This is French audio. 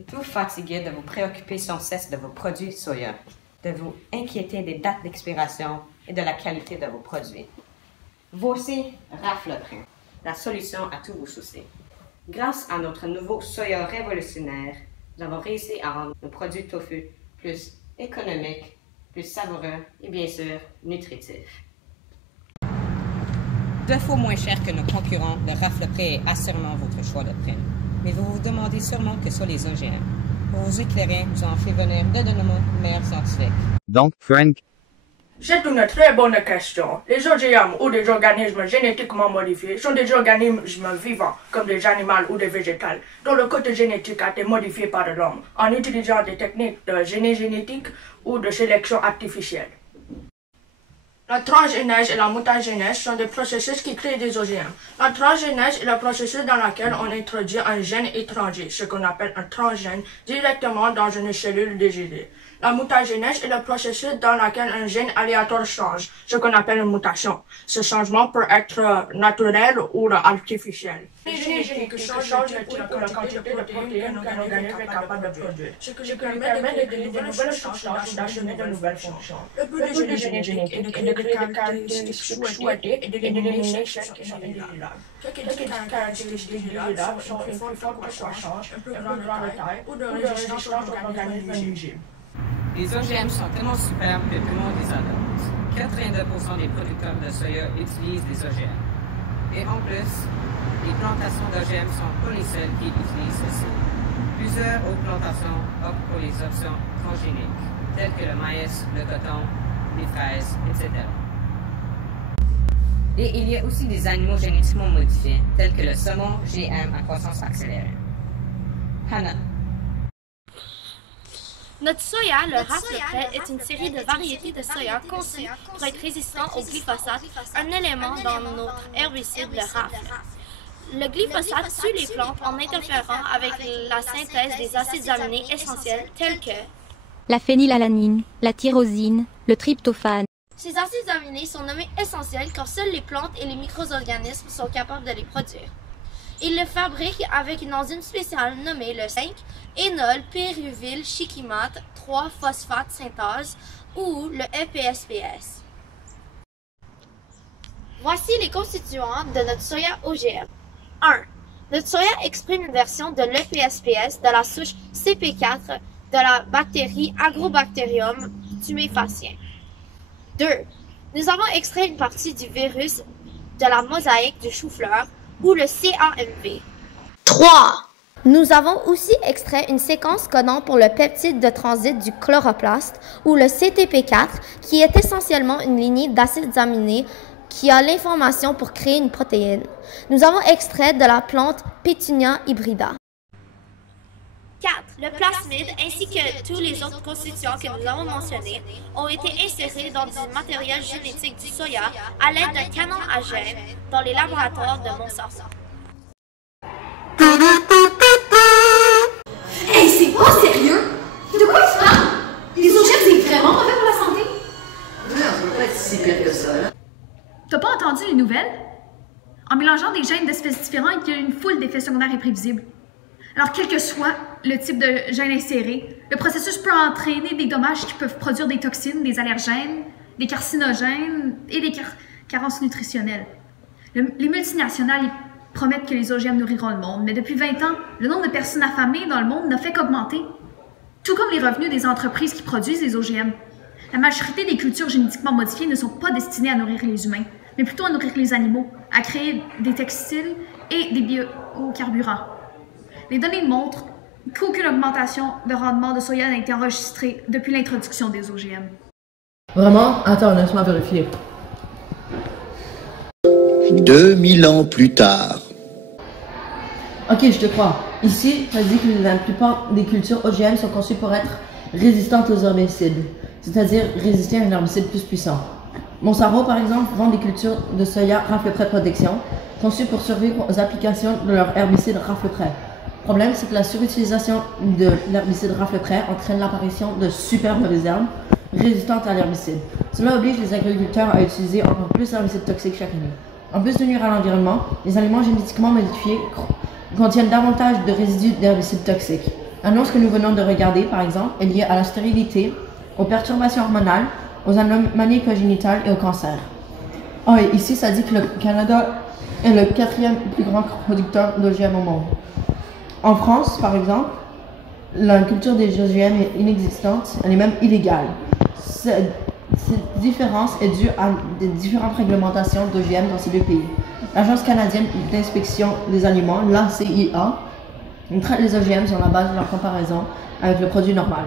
Êtes-vous fatigué de vous préoccuper sans cesse de vos produits soya, de vous inquiéter des dates d'expiration et de la qualité de vos produits? Voici Rafleprint, la solution à tous vos soucis. Grâce à notre nouveau soya révolutionnaire, nous avons réussi à rendre nos produits tofu plus économiques, plus savoureux et bien sûr nutritifs. 2 fois moins cher que nos concurrents, le Rafleprint est assurément votre choix de prime. Mais vous vous demandez sûrement que sont les OGM. Pour vous éclairer, nous avons fait venir 2 de nos meilleurs scientifiques. Donc, Frank, c'est une très bonne question. Les OGM ou des organismes génétiquement modifiés sont des organismes vivants, comme des animaux ou des végétales, dont le code génétique a été modifié par l'homme en utilisant des techniques de génie génétique ou de sélection artificielle. La transgénèse et la mutagénèse sont des processus qui créent des OGM. La transgénèse est le processus dans lequel on introduit un gène étranger, ce qu'on appelle un transgène, directement dans une cellule désirée. La mutagénèse est le processus dans lequel un gène aléatoire change, ce qu'on appelle une mutation. Ce changement peut être naturel ou artificiel. Les génies génétiques changent le type ou la quantité de protéines qu'un organisme est capable de produire, ce qui permet de créer de nouvelles substances ou d'assumer de nouvelles fonctions. Le but des génies génétiques est de créer des caractéristiques souhaitées et d'éliminer celles qui sont indésirables. Ces caractéristiques désirables sont une plus forte croissance, un plus grande taille ou de résistance aux organismes nuisibles. Les OGM sont tellement superbes que tout le monde les adore. 82% des producteurs de soya utilisent des OGM. Et en plus, les plantations d'OGM ne sont pas les seules qui utilisent ceci. Plusieurs autres plantations optent pour les options transgéniques, telles que le maïs, le coton, les fraises, etc. Et il y a aussi des animaux génétiquement modifiés, tels que le saumon GM à croissance accélérée. Hannah. Notre soya, le Rafleprint, est une série de variétés de soya conçues pour être résistant au glyphosate, un élément dans notre herbicide, le rafle. Le glyphosate tue les plantes en interférant avec la synthèse des acides aminés essentiels tels que la phénylalanine, la tyrosine, le tryptophane. Ces acides aminés sont nommés essentiels car seules les plantes et les micro-organismes sont capables de les produire. Ils le fabriquent avec une enzyme spéciale nommée le 5-énol pyruvyle shikimate 3-phosphate synthase ou le EPSPS. Voici les constituants de notre soya OGM. 1. Notre soya exprime une version de l'EPSPS de la souche CP4 de la bactérie Agrobacterium tuméfacien. 2. Nous avons extrait une partie du virus de la mosaïque du chou-fleur ou le CAMV. 3. Nous avons aussi extrait une séquence codant pour le peptide de transit du chloroplaste ou le CTP4 qui est essentiellement une lignée d'acides aminés qui a l'information pour créer une protéine. Nous avons extrait de la plante Pétunia hybrida. 4. Le plasmide ainsi que tous les autres constituants que nous avons mentionnés ont été insérés dans du matériel génétique du soya à l'aide d'un canon à gènes dans les laboratoires de Monsanto. Hey, c'est pas sérieux! De quoi tu parles? Les OGM, c'est vraiment mauvais pour la santé? Non, ça doit pas être si pire que ça. T'as pas entendu les nouvelles? En mélangeant des gènes d'espèces différentes, il y a une foule d'effets secondaires imprévisibles. Alors, quel que soit le type de gène inséré, le processus peut entraîner des dommages qui peuvent produire des toxines, des allergènes, des carcinogènes et des carences nutritionnelles. Les multinationales promettent que les OGM nourriront le monde, mais depuis 20 ans, le nombre de personnes affamées dans le monde n'a fait qu'augmenter, tout comme les revenus des entreprises qui produisent les OGM. La majorité des cultures génétiquement modifiées ne sont pas destinées à nourrir les humains, mais plutôt à nourrir les animaux, à créer des textiles et des biocarburants. Les données montrent qu'aucune augmentation de rendement de soya n'a été enregistrée depuis l'introduction des OGM. Vraiment? Attends, laisse-moi vérifier. 2000 ans plus tard. Ok, je te crois. Ici, ça dit que la plupart des cultures OGM sont conçues pour être résistantes aux herbicides, c'est-à-dire résister à un herbicide plus puissant. Monsanto, par exemple, vend des cultures de soya Rafleprint Protection, conçues pour survivre aux applications de leur herbicide Rafleprint. Le problème, c'est que la surutilisation de l'herbicide Rafleprint entraîne l'apparition de super mauvaises herbes résistantes à l'herbicide. Cela oblige les agriculteurs à utiliser encore plus d'herbicides toxiques chaque année. En plus de nuire à l'environnement, les aliments génétiquement modifiés contiennent davantage de résidus d'herbicides toxiques. L'annonce que nous venons de regarder, par exemple, est liée à la stérilité, aux perturbations hormonales, aux anomalies congénitales et au cancer. Oh, et ici, ça dit que le Canada est le 4e plus grand producteur d'OGM au monde. En France, par exemple, la culture des OGM est inexistante, elle est même illégale. Cette différence est due à des différentes réglementations d'OGM dans ces deux pays. L'Agence canadienne d'inspection des aliments, l'ACIA, traite les OGM sur la base de leur comparaison avec le produit normal.